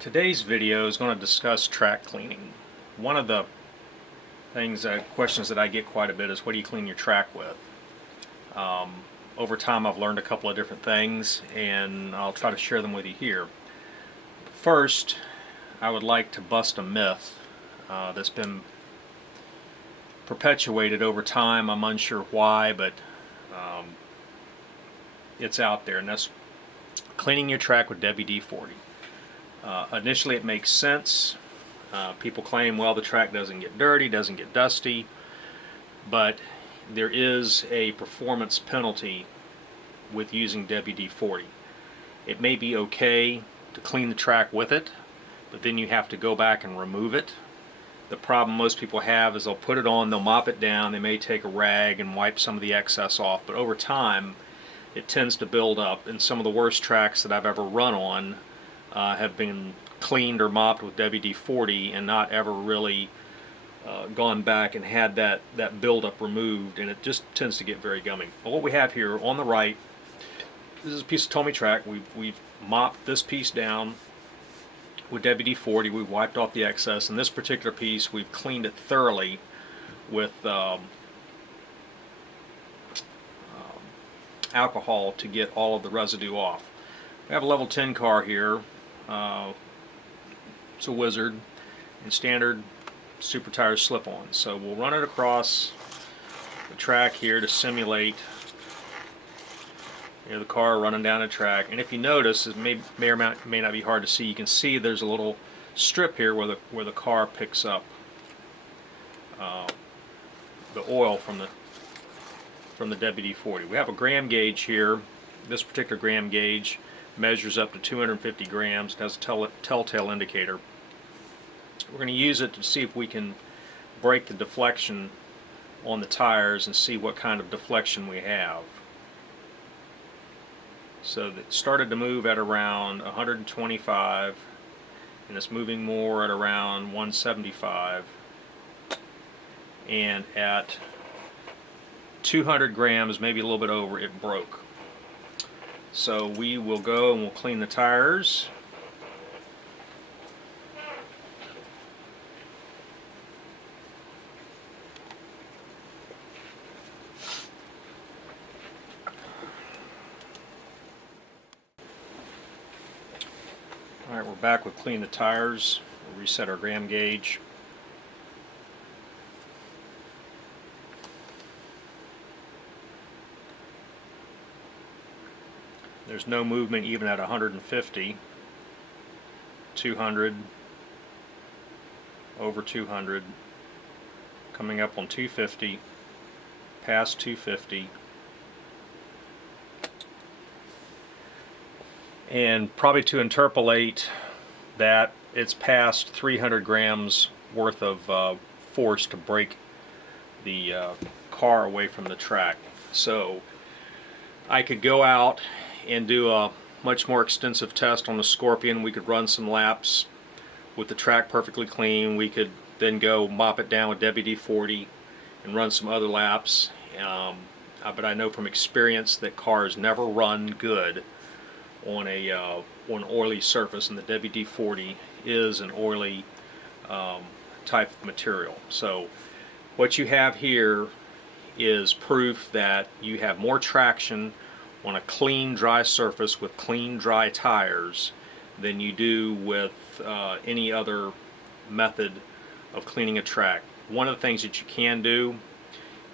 Today's video is going to discuss track cleaning. One of the questions that I get quite a bit is, what do you clean your track with? Over time I've learned a couple of different things, and I'll try to share them with you here. First, I would like to bust a myth that's been perpetuated over time. I'm unsure why, but it's out there, and that's cleaning your track with WD-40. Initially it makes sense. People claim, well, the track doesn't get dirty, doesn't get dusty, but there is a performance penalty with using WD-40. It may be okay to clean the track with it, but then you have to go back and remove it. The problem most people have is they'll put it on, they'll mop it down, they may take a rag and wipe some of the excess off, but over time it tends to build up, and some of the worst tracks that I've ever run on have been cleaned or mopped with WD-40 and not ever really gone back and had that buildup removed, and it just tends to get very gummy. But what we have here on the right, this is a piece of Tommy track. We've mopped this piece down with WD-40. We wiped off the excess, and this particular piece we've cleaned it thoroughly with alcohol to get all of the residue off. We have a level 10 car here. It's a Wizard and standard super tire slip-on. So we'll run it across the track here to simulate the car running down the track. And if you notice, it may or may not be hard to see. You can see there's a little strip here where the car picks up the oil from the WD-40. We have a gram gauge here. This particular gram gauge measures up to 250 grams. It has a telltale indicator. We're going to use it to see if we can break the deflection on the tires and see what kind of deflection we have. So it started to move at around 125, and it's moving more at around 175, and at 200 grams, maybe a little bit over, it broke. So we will go and we'll clean the tires. Alright, we're back with clean the tires. We'll reset our gram gauge. There's no movement even at 150, 200, over 200, coming up on 250, past 250, and probably to interpolate that, it's past 300 grams worth of force to break the car away from the track. So I could go out and do a much more extensive test on the Scorpion. We could run some laps with the track perfectly clean. We could then go mop it down with WD-40 and run some other laps. But I know from experience that cars never run good on an oily surface, and the WD-40 is an oily type of material. So what you have here is proof that you have more traction on a clean, dry surface with clean, dry tires than you do with any other method of cleaning a track. One of the things that you can do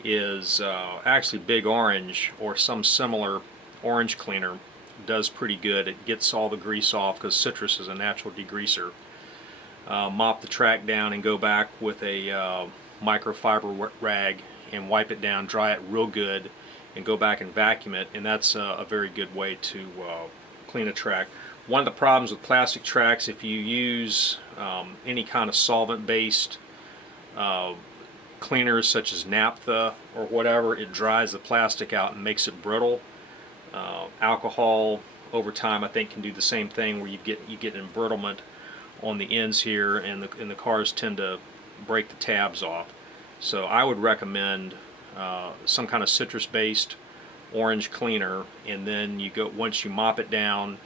is actually Big Orange or some similar orange cleaner does pretty good. It gets all the grease off because citrus is a natural degreaser. Mop the track down and go back with a microfiber rag and wipe it down, dry it real good, and go back and vacuum it, and that's a very good way to clean a track. One of the problems with plastic tracks, if you use any kind of solvent-based cleaners such as naphtha or whatever, it dries the plastic out and makes it brittle. Alcohol over time, I think, can do the same thing, where you get embrittlement on the ends here, and the cars tend to break the tabs off. So I would recommend some kind of citrus-based orange cleaner, and then you go, once you mop it down,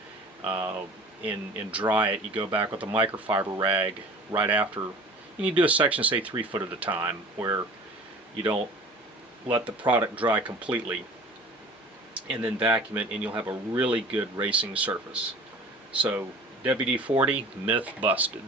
and dry it, you go back with a microfiber rag right after. You need to do a section, say 3 foot at a time, where you don't let the product dry completely, and then vacuum it, and you'll have a really good racing surface. So WD-40, myth busted.